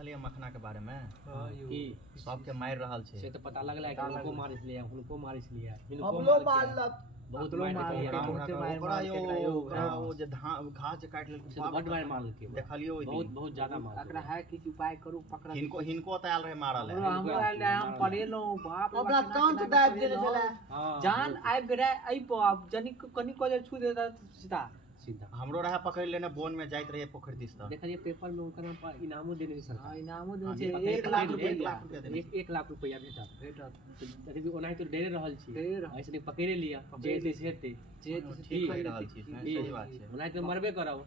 देखलिए मखना के बारे में की सबके मार रहल छे से तो पता लगला कि उनको मारिस लिया उनको मारिस लिया हम लोग मारलक बहुत मार ओकरा वो जे धान घास काट लेल बड मार के देखलियो ओइ बहुत दिन बहुत ज्यादा मार एकरा है किछ उपाय करू पकड़ हिनको त आयल रहे मारल है हम आयल रहे हम पढ़ेलो बाप हमरा कांत दाब देले छले जान आबि गरे आई बाप जनी कनी को जे छू देता सीधा सीधा हमरो रहा पकड़ लेने बोन में जाइत रहे पोखर दिस त देखलिए पेपर में उनका नाम पर इनामो देने की सरकार इनामो दे छै 1 लाख रुपया 1 लाख रुपया भेटत अभी ओनाही तो डेरे रहल छी डेरे ऐसे नहीं पकड़े लिया जे देश हेते जे ठीक कहि रहल छी सही बात छै ओनाही तो मरबे करब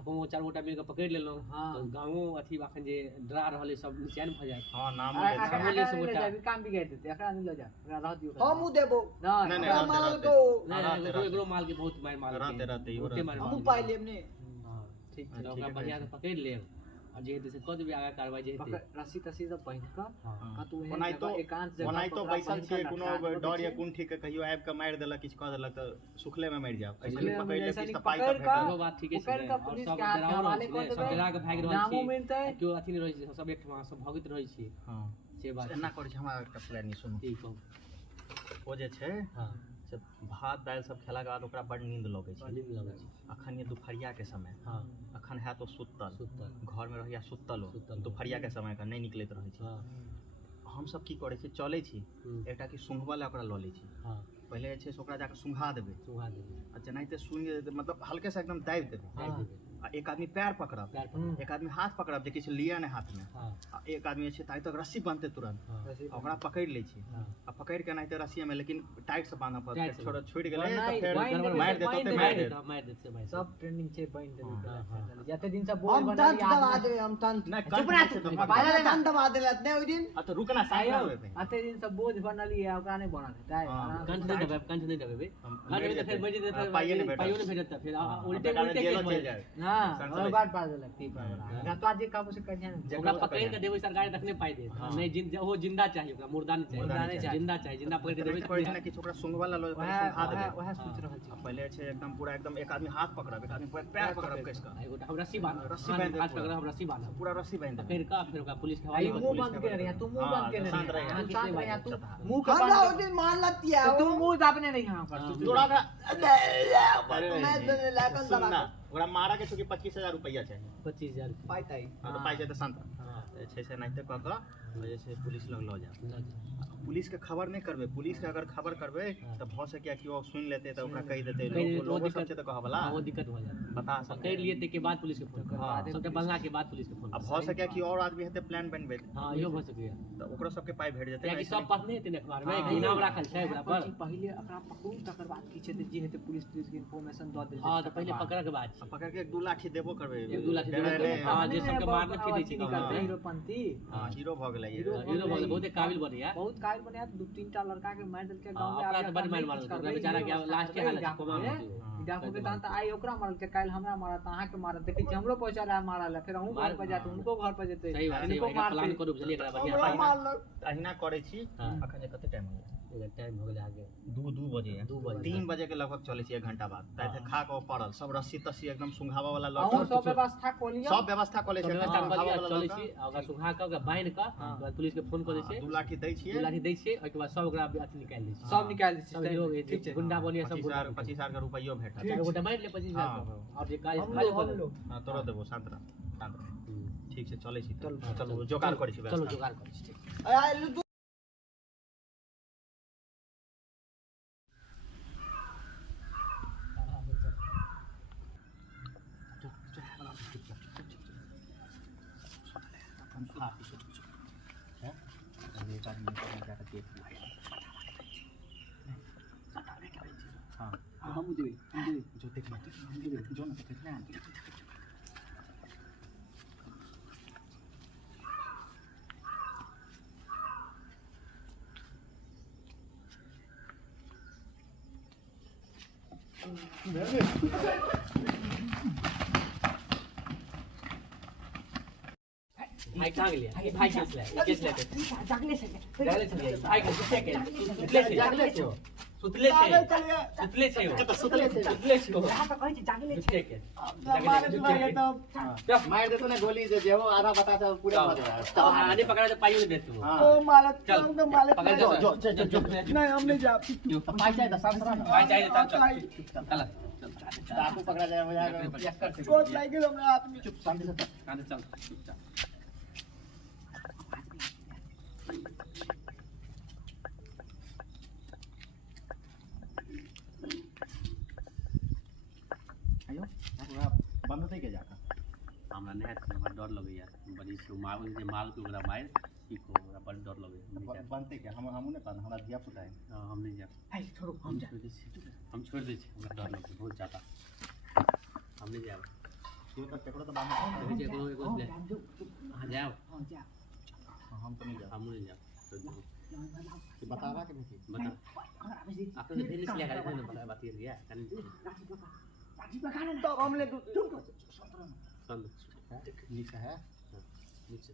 अपन वो चार गोटा मिल के पकड़ लेलो तो गांवो अथी अखन जे डरा रहले सब चैन भ जाय हां नाम ले से गोटा काम बिगाड़ देते एकरा नहीं ले जा एकरा रह दियो हम देबो नहीं मारल को एकरो माल के बहुत मार रहते हम पाइ लेब ने हां ठीक है ओकरा बढ़िया से पकड़ लेब और जे से कद भी आगा कार्रवाई जे हेते रस्सी तस्सी सब पहिन का कतु ओनाई तो एकांत जगह ओनाई तो बैसल छी कोनो डर या कोन ठीक कहियो आबि के मार देलक किछ कह देलक त सुखले में मर जाब ऐसे पकड़ ले किछ त पाई त भेटल बात ठीक है और सब डरावल सब डरा के भाग रहल छी क्यों अथी नहीं रहै छै सब एक ठमा सब भगित रहै छी हां से बात एना करै छै हमरा एकटा प्लान नहीं सुनू ठीक हो ओ जे छै हां से भात दाल सब खेला के बाद ओकरा बड नींद लगे छै नींद लगे छै अखन ये दुपहरिया के समय हां अखन है तो सुतल घर में रहिया सुतल दुपहरिया के समय का नहीं निकलैत रहै छै हम सब की करे छी चले छी एकटा की सुंघबा ला ओकरा ल ले छी हां पहले छै ओकरा जाके सुंघा देबे आ जनाइते सुंघ मतलब हल्के से एकदम दाबि देबे आ एक आदमी पैर पकड़ब एक आदमी हाथ पकड़ब जे किछ लिया ने हाथ में आ एक आदमी छै ताई तक रस्सी बांधते तुरंत ओकरा पकड़ ले छी आ पकड़ के नाइते रस्सी में लेकिन टाइट से बांधब पर छोड़ गेले त फिर मार देते भाई सब ट्रेनिंग छै बांध देते जते दिन से बोल बना दबा देबे हम तंत चुप रह बाजा तंत दबा देले ने ओइ दिन आ तो रुकना साइड में अते दिन से बोझ बनली है ओकरा नहीं बना देता है कंठ नहीं दबे फिर मजे दे पाइए नहीं भेटत फिर उल्टे केस हां और बात पा लगती है गतवा जे काबू से कन्या ओकरा पकड़ के देबै सरकार तखने पाई दे नहीं वो जिंदा चाहिए ओकरा मुर्दा नहीं चाहिए जिंदा पकड़ के देबै पड़े ना कि ओकरा सुंघवा ला लो सुंघा देबै वह सोच रहल छी पहले छै एकदम पूरा एकदम एक आदमी हाथ पकड़ब एक आदमी पैर पकड़ब कस का एगो हम रस्सी बांध हाथ पकड़ हम रस्सी बांध पूरा रस्सी बांध पकड़ का फिर ओकरा पुलिस के हवाले मुंह बंद के रहिया तू मुंह बंद के शांत रहिया तू मुंह का हमरा ओइ दिन मार लतिया तू मुंह दाबने नहीं यहां पर जोड़ा का मैं देने लागन दबा ओकरा मारा के चूंकि 25000 रुपया चाहिए 25000 पाइ ताई तो पाई जाते शांत छै से नहीं तो क वजह से पुलिस लग लो जा पुलिस के खबर नहीं करबे पुलिस के अगर खबर करबे तो भ सके कि वो सुन लेते तो ओकरा कह देते लोग सब से तो कहबला वो दिक्कत हो जाए बता पकड़ लिए ते के बाद पुलिस के फोन कर सबके बनला के बाद पुलिस के फोन अब भ सके कि और आदमी हेते प्लान बनबे हां यो भ सके तो ओकरा सबके पाई भेट जेते कि सब पढ़ने हेते अखबार में इनाम राखल छै ओकरा पर पहले एकरा पकड़ू तकर बाद की छै जे हेते पुलिस के इन्फॉर्मेशन द देल हां तो पहले पकड़ के बाद पकड़ के 2 लाठी देबो करबे 2 लाठी देबो हां जे सबके मारने के दै छै हीरोपंती हां हीरो भ गेलै हीरो बहुत काबिल बनिया बहुत काबिल बनिया 2-3 टा लड़का के मार देल के गांव में अपना बड़ी मार ओकरा बेचारा के लास्ट के हालत कोमा डाकू के तहत आई ओकरा मारल के काल हमरा मारत अहाँ के मारत देखै छी हमरो पहुंचा रहा मारल फिर हम घर पर जाते उनको घर पर जेते इनको मार प्लान करू बुझलिए एकरा बढ़िया अहिना करे छी अखन कते टाइम हो गया टाइम हो गेल आगे 2 बजे 3 बजे के लगभग चले छी 1 घंटा बाद ताते खा के पड़ल सब रस्सी तस्सी एकदम सुंघावा वाला लड़ सब व्यवस्था कोलिया सब व्यवस्था कोले छै चले छी ओकरा सुंघा के ओकरा बांध के बाद पुलिस के फोन कर दै छै 2 लाठी दै छियै 2 लाठी दै छै ओके बाद सब ओकरा अथी निकाल दै छै सब निकाल दै छै ठीक छै गुंडा बनिया सब 25000 का रुपया भेटत चार गोटा मार ले 25000 और जे काज खाली कर लो हां तोरा देबो शांत रह ठीक छै चले छी चलो जोगाड़ करै छी चलो जोगाड़ करै छी ठीक हम जो देखना जो ना देखना भाई कहां गेलिया भाई केस ले जागले से भाई के से के जागले से सुतले छे सुतले छे तो सुतले छे सुतले छे यहाँ तो कहै छै जागले छै ठीक है मार देतो ना गोली जे हो आधा बता तो पूरे मर जाए आने पकड़ा तो पाई दे तू हां ओ मालक चल तो मालक पकड़ जो जा जो नहीं हम नहीं जा तो पाई जाए 10 साल पाई चाहिए चल चल डाकू पकड़ा जाए हो जाएगा यस कर चोट लग गेल हमरा हाथ में चुप शांति से कांदे चल चुपचाप आयो पूरा बंद होते के जाका हमरा नहीं हमरा डर लगे यार बड़ी से माल जे माल के ओकरा मार की को हमरा बड़ डर लगे बनते के हम ने पान हमरा दिया पुता है हम नहीं जा है छोड़ो हम जा हम छोड़ दे छी हमरा डर लगे बहुत ज्यादा हम नहीं जाब तू तो टेकड़ो तो बांध देखिए कोनो एगो ले हां जाओ हां जा हम तो नहीं जा हम नहीं जा कि बतावा के नहीं बता आपने तो भेज लिया करे ना बता बात गया कन तो हम ले चल नीचे है नीचे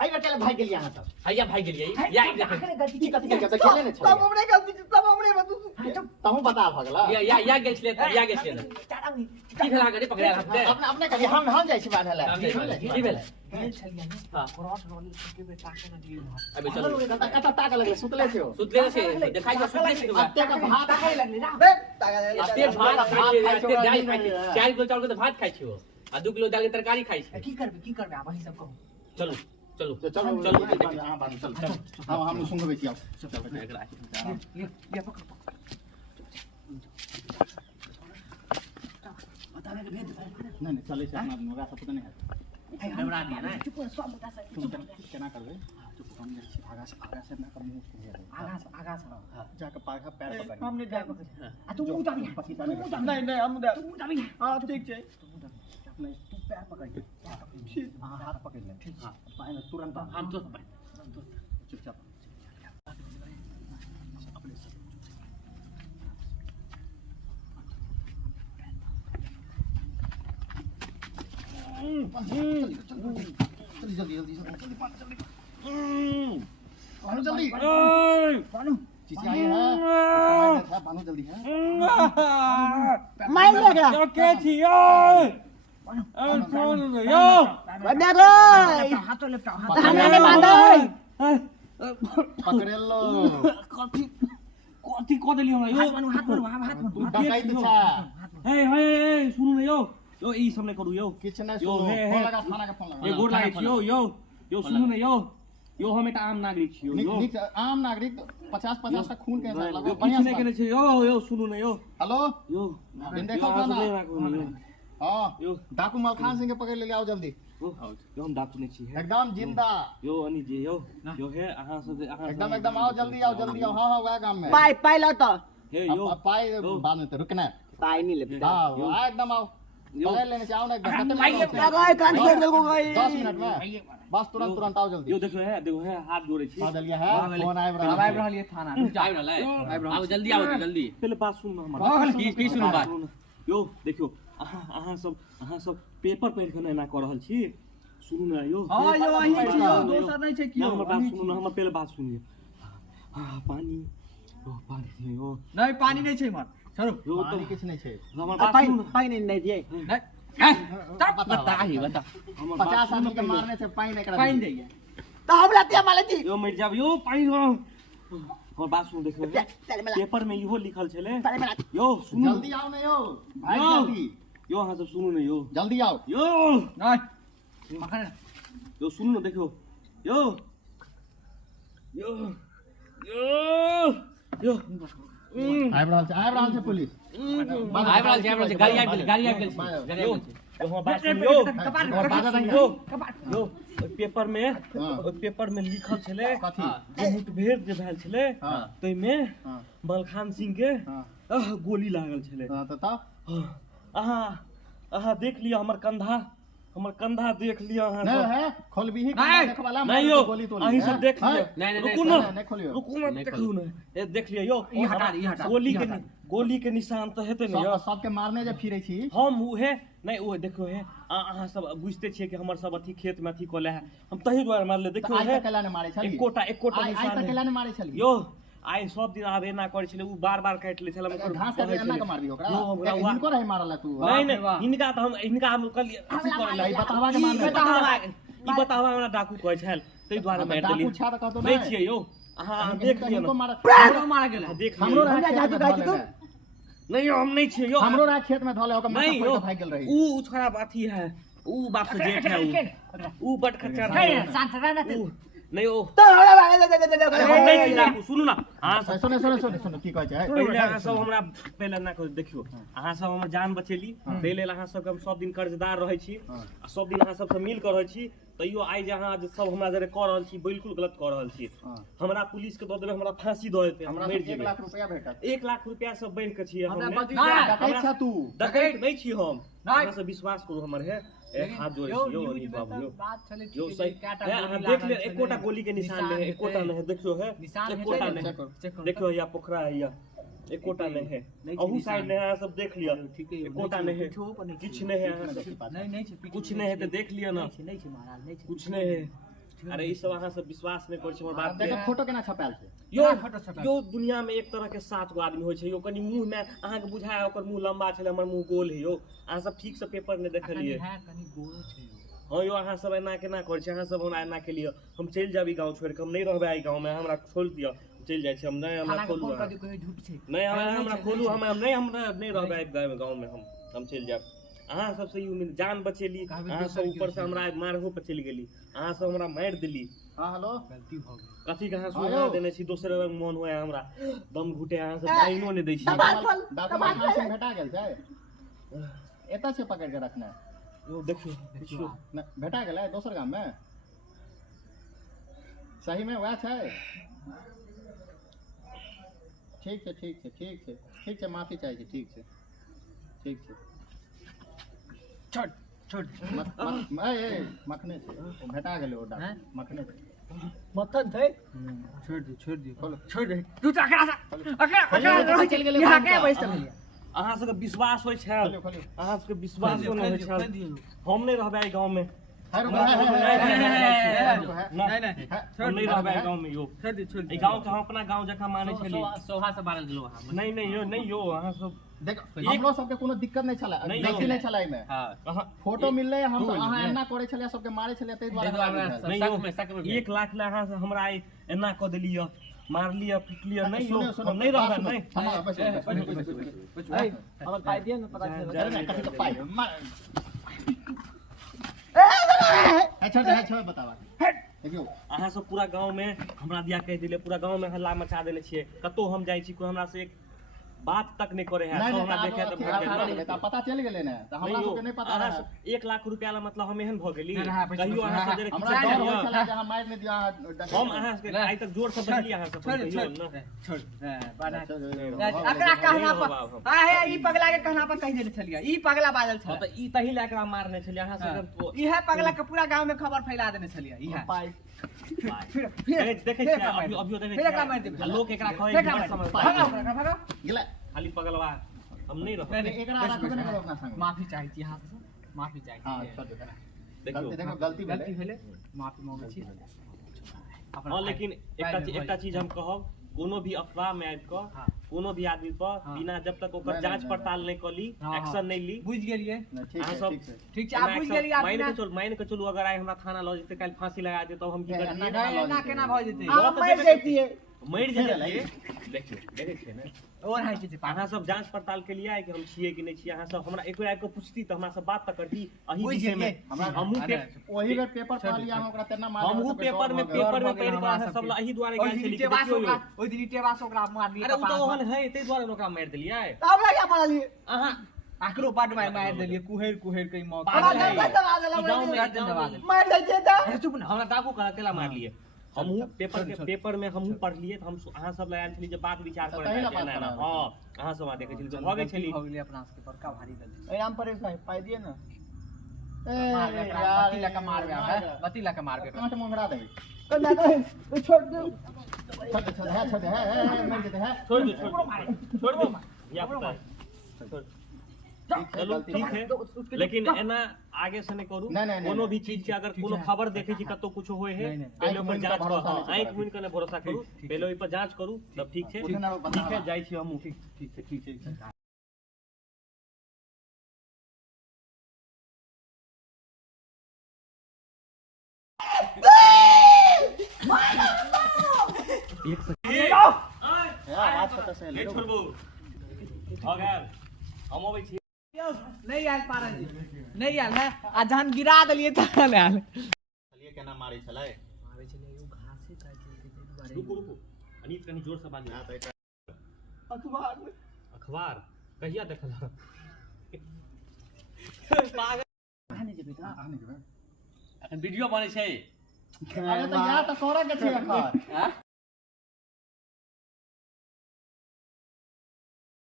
आई बेटा भाई के लिए यहां तक भैया भाई के लिए या एक देखो की कथि के तो गेले ने तब हमरे गलती तब हमरे बतू तहु बता भगला या गेल छले या गेल छले की भेला करे पकड़ा हमते अपने अपने कहिए हम जाय छी बांधले की भेल गेल छलिए ना हां क्रॉस रोल के बेटा के ना दियो अबे चलो कता ताक लगले सुतले छो सुतले से दिखाई दे सुतले से अत्ते का भात ताकै लगले ना बे ताका अत्ते भात खाइ छै अत्ते दाल खाइ छै 4 किलो चावल के भात खाइ छै आ 2 किलो दाल के तरकारी खाइ छै की करबे आप वही सब कहू चलो चलो चलो चलो हां बांध चल चल हम सुन के बैठी आओ चल एकरा ये पकड़ बताने के भेद नहीं चले से अपना मोगा सब पता नहीं है घबरा दिया ना चुप सब बता सर केना करबे चुप हम जे छी आगा से ना कर मुंह से आगा से जाके पाखा पैर पकड़ हमने जा आ तू मुंह दाबी पति नहीं नहीं हम तू मुंह दाबी हां ठीक छै नहीं तू पैर पकड़ के हाथ पकड़ ले हां पाए तुरंत हम तो चुपचाप जल्दी जल्दी जल्दी बानू चीची आई है बानू जल्दी है मार लेगा के छियो सुन यो बंदा रे हाथ लेफ्ट हाथ हमने नहीं मांदा पकड़ लो कथि क देली हमरा यो हाथ मारू तू डकाई तो छा हे हे सुनु न यो यो ई सब नै करू यो किछ नहीं यो, सुनो हे, हे। फोन लगा थाना का फोन लगा ये गोर लागै छियो यो यो सुनु न यो यो हम एकटा आम नागरिक छियो निक यो निक आम नागरिक 50 तक खून के हिसाब लगा यो बढ़िया किछ नै केने छियो यो यो सुनु न यो हेलो यो दिन देखो यो ना आवाज नै राखू न यो हां यो डाकू मलखान सिंह के पकड़ ले आओ जल्दी यो हम डाकू नै छी हे एकदम जिंदा यो अनि जे यो यो हे अहाँ सब अहाँ एकदम आओ जल्दी आओ हां हां वह गांव में पाई पाई लो तो हे यो अब पाई बाद में तो रुकना पाई नहीं ले हां आ एकदम आओ पकड़ लेने से आओ ना एकदम लगाए कान फेर देलको गई 10 मिनट में बस तुरंत आओ जल्दी यो देखो हे हाथ जोड़े छी बदलिया है फोन आइब रहा रहलिए थाना आइब रहलै आओ जल्दी आओ जल्दी पहले बात सुन न हमर की सुनु बात यो देखियो अहाँ सब पेपर पढ़ि के ना कऽ रहल छी सुनू न यो हां यो अही छियो दोसर नै छै कियो हमर बात सुनू न हमर पहले बात सुनिए पानी ओ पानी यो नहीं पानी नहीं छै मर छोड़ो यो पानी तो किछ नहीं छे हमर बात पाई सुनू पाई नहीं दिए बता ही बता हमर 50 आदमी के मारने से पाई नहीं करा पानी दैया तो हम लाते माले थी यो मर जाब यो पानी हो हमर बात सुन देखियो चल मला पेपर में इहो लिखल छले चल मला यो सुनू जल्दी आओ ना यो भाई यो। जल्दी यो अहाँ सब सुनू न यो जल्दी आओ यो नहीं पकड़ यो सुनू न देखियो यो यो यो यो आइब रहल छै पुलिस आइब रहल छै गाड़ी आइब गेल यो हमर बात सुन यो और बाजा नहीं यो यो ओइ पेपर में हाँ। पेपर में लिखल छले कथी जे मुठभेड़ जे भेल छले हाँ। तै में हां मलखान सिंह के हां गोली लागल छले तो अहाँ देख लिया हमर कंधा हमर कंधा देख लिया अहाँ नहीं सब है खोलबी ही नहीं, देखवाला नहीं यो गोली तो अहीं सब देख लिया नहीं, रुकू नहीं, ना नहीं खोलियो रुकू ना देखू ना ए देख लिया यो ई हटा दे, ई हटा, गोली ई के हटा। गोली के निशान तो हेते नहीं यो सबके मारने जब फिरे छी हम उहे नहीं ओ देखो है अहाँ सब बुझते छियै कि हमर सब अथी खेत में अथी कोले है हम तही द्वारा मारले देखो आज है तक केला ने मारे छली एकोटा आज निशान तक है केला ने मारे छली यो आइ सब दिन आब एना करे छले उ बार काट ले छले घास काट एना के मारबी ओकरा यो हमरा इनको रहे मारला तू नहीं रे वाह। नहीं इनका हम कल अथी करे लाई बतावा के ई मारने बतावा ई बतावा हमरा डाकू कहै छल तै द्वारा मार देली डाकू छा त कहतो नहीं छियै यो अहाँ देख लियो इनको ना मार हमरो मारा गेला देख हमरो लियो रहे खेत में धले गए। नहीं हम नहीं छियै यो हमरो रहे खेत में धले ओकर माथा नहीं फोड़ यो के भाग गेल रही ऊ खराब अथी है ऊ बाप से जेठ है ऊ बट खच्चर है शांत रहना तू ऊ नहीं ओ तो हमरा हम नहीं छी डाकू सुनू ना अहाँ सब सुनो की कहै छै पहले अहाँ सब हमरा पहले ना कर देखियो अहाँ सब हमर जान बचेली ताहि लेल अहाँ सबके हम सब दिन कर्जदार रहै छी आ सब दिन अहाँ सबसँ मिल कर रहै छी तैयो आइ जे अहाँ जे सब हमरा जरे कऽ रहल छी बिल्कुल गलत कऽ रहल छी हमरा पुलिस के दऽ देबै हमरा फांसी दऽ देतै हमरा मरि 1 जेबै लाख रुपया भेटत 1 लाख रुपया सब बढ़ि के छियै हमरा हम बदी डकैत छ तू डकैत नहीं छी हम नहीं। अहाँ सब विश्वास करू हमर है एक हाथ जोड़े छी यो अनिल बाबू यो बात चले यो सही है अहाँ देख ले एकोटा गोली के निशान नहीं है एकोटा नहीं है देखियो है निशान एकोटा है, नहीं चेक करो, चेक करो। देखियो या पोखरा है या एकोटा नहीं है नहीं अहू निशान। साइड नहीं है अहाँ सब देख लिया ठीक है एकोटा नहीं है कुछ नहीं है अहाँ सब नहीं कुछ नहीं है तो देख लिया ना नहीं छै महाराज नहीं छै कुछ नहीं है अरे ई सब अहाँ सब विश्वास नहीं करै छी हमर बात देखो के फोटो केना छपायल छै यो फोटो छपायल। यो दुनिया में एक तरह के 7 गो आदमी होय छै यो कनी मुंह में अहाँ के बुझाय ओकर मुंह लंबा छै हमर मुंह गोल है यो अहाँ सब ठीक से पेपर ने देखलिए है कनी गोरो छै हाँ यो अहाँ सब एना केना करै छी अहाँ सब हमरा एना के लिए हम चलि जाबी गांव छोड़ के हम नहीं रहबै आई गांव में हमरा छोड़ दियो चलि जाइ छी हम नहीं हमरा खोलू फोन अहाँ। कर कोई झूठ छै नहीं हमरा खोलू हम नहीं हमरा नहीं रहबै गांव में हम चलि जाब अहाँ सब से उम्मीद जान बचेली अहाँ सब ऊपर से हमरा मारहो पे चलि गेली अहाँ सब हमरा मारि देली हां हेलो गलती भ गेल कथी के अहाँ सुना देने छी दोसर रंग मन होय हमरा दम घुटे अहाँ सब डाइनो नहीं दै छी डॉक्यूमेंट से भेटा गेल छै एता से पकड़ के रखना यो देखियो भेटा गेलै दोसर गाम में सही में वह छै ठीक छै माफी चाहे छी ठीक छै छोड़ मखने छै ओ भेटा गेलै ओ डाक मखने छै मथन छै छोड़ दी छोड़ दे तू तो चल गेलै यहाँ के बैठ चलिए अहाँ सबके विश्वास होय छै खोलियो अहाँ सबके विश्वास होय छै हम नहीं रहबै आई गांव में नहीं हम नहीं रहबै आई गांव में यो छोड़ दी ई गांव के हम अपना गांव जकां मानै छली सोहा से बारल दिलो अहाँ नहीं यो अहाँ सब देख हमरो सबके कोनो दिक्कत नहीं छला नहीं, गलती नहीं। नहीं छला एमे हां फोटो मिलले हम अहाँ एना करे छलिए सबके मारे छलिए तै द्वारा नहीं यो 1 लाख ले अहाँ से हमरा आई एना क देली मार लिया पिट लिया नहीं यो हम नहीं रहबै नहीं हमर पाई दिए न पता चल अरे कथि के पाई अच्छा बतावा देखियो अहाँ सब पूरा गांव में हमरा दिया कह दिले पूरा गांव में हल्ला मचा देले छियै कतो हम जाइ छी कोई हमरा से एक बात तक नहीं करे है सब हमरा देखे त भाग गेल पता चल गेलै ने त हमरा सबके नहीं पता अहाँ है सब 1 लाख रुपया ला मतलब हम एहन भ गेली नहीं, नहीं, कहियो अहाँ सब जरे हमरा किछु डर होय करियो छला जे अहाँ मार नहीं दिया हम अहाँ के आइ तक जोर से बजली अहाँ सब कहियो न छोड़ बड़ा अकरा अकरा कहना नहीं पर बाबा। हां है ई पगला के कहना पर कह देले छलिए ई पगला बाजल हां छ त ई तही ला एकरा मारने छलिए अहाँ सब ई है पगला के पूरा गांव में खबर फैला देने छलिए ई है पाई फिर देखे छियै अभी देखे फिर एकरा मार देबै छियै लोग एकरा फिर एकरा कहै मार समझ देबै भागा गेला खाली पगलवा हम नहीं रह एकरा राखबे नहीं करो अपना संग माफी चाहिए थी हां से माफी चाहिए हां थी। छोड़ दे देखियो गलती देखो गलती गलती भेलै भेले माफी मांगे छी हां लेकिन एकटा चीज हम कहब कोनो भी अफवाह में आबि कऽ हाँ। कोनो भी आदमी पर हाँ। बिना जब तक ओकर नहीं, जांच नहीं, पड़ताल नहीं कली हाँ, हाँ। एक्शन नहीं ली बुझ गेलिए ठीक अहाँ है सब ठीक है ठीक छै आप बुझ गेलिए आप मान के चलू अगर आइ हमरा थाना लऽ जेतै काल्हि फांसी लगा दे तब हम की करतियै नहीं ना केना भ जेतै आप मर जैतिए मरि जेतै देखियो देखे छियै ने और है किछ अहाँ सब जांच पड़ताल के लिए आए कि हम छियै कि नहीं छियै अहाँ सब हमरा एक बेर आबि कऽ पूछती तऽ हमरा सब बात तक करती अही बुझ विषय में गेलियै। हमहूँ वही बेर पेपर पढ़ लिया हम ओकरा तेना मार हमहूँ पेपर में पढ़ि कऽ अहाँ सब अही दुआरे गेल छली कि देखियौ यौ ओइ दिन टेबास ओकरा मार दिए अरे उ तऽ ओहन है ताहि दुआरे ओकरा मारि देलियै हमरा क्या मारलिए अहाँ आकरो बड मार देलिए कुहेर के मौका पागल है। गर्दन दबा देला, ई गाँव में- गर्दन ई गाँव दबा में- देला। मार जाइए त चुप ना हमरा डाकू करा केला मार लिए हमहूँ छोड़। पेपर में हमहूँ पढ़लियै तऽ हम अहाँ सब लगायल छली जे बात विचार तऽ करे तही ने एना बात एना करब। हाँ अहाँ सब वहाँ देखै छली तऽ भगै छली हो गेलै अपना सबके बड़का भारी गलती ए राम परेश भाई पाई दिए ना बत्ती लगा मार गया है बत्ती लगा मार गया कांट मंगड़ा दे ना तो छोड़ दो छोड़ दे है मर जेते है छोड़ दो या पता है चलो ठीक है लेकिन एना आगे से नहीं करू कोनो भी चीज के अगर कोनो खबर देखे छी कतो कुछ होय है पहले ऊपर जांच करू आंख मुन के भरोसा करू पहले ओइ पर जांच करू तब ठीक है जाई छी हम ठीक है आज पता से ले छोड़बो हो गया हम अबै छी नहीं आयल पारन जी नहीं आयल है आ जहन गिरा देलिए त आयल चलिए केना मारै छलै मारे छले यू घास से काट रुको अनीत कनी जोर से बाजू अखबार कहिया देखल पागल आने जेबै वीडियो बनै छै अरे त या त करऽ के छै अखबार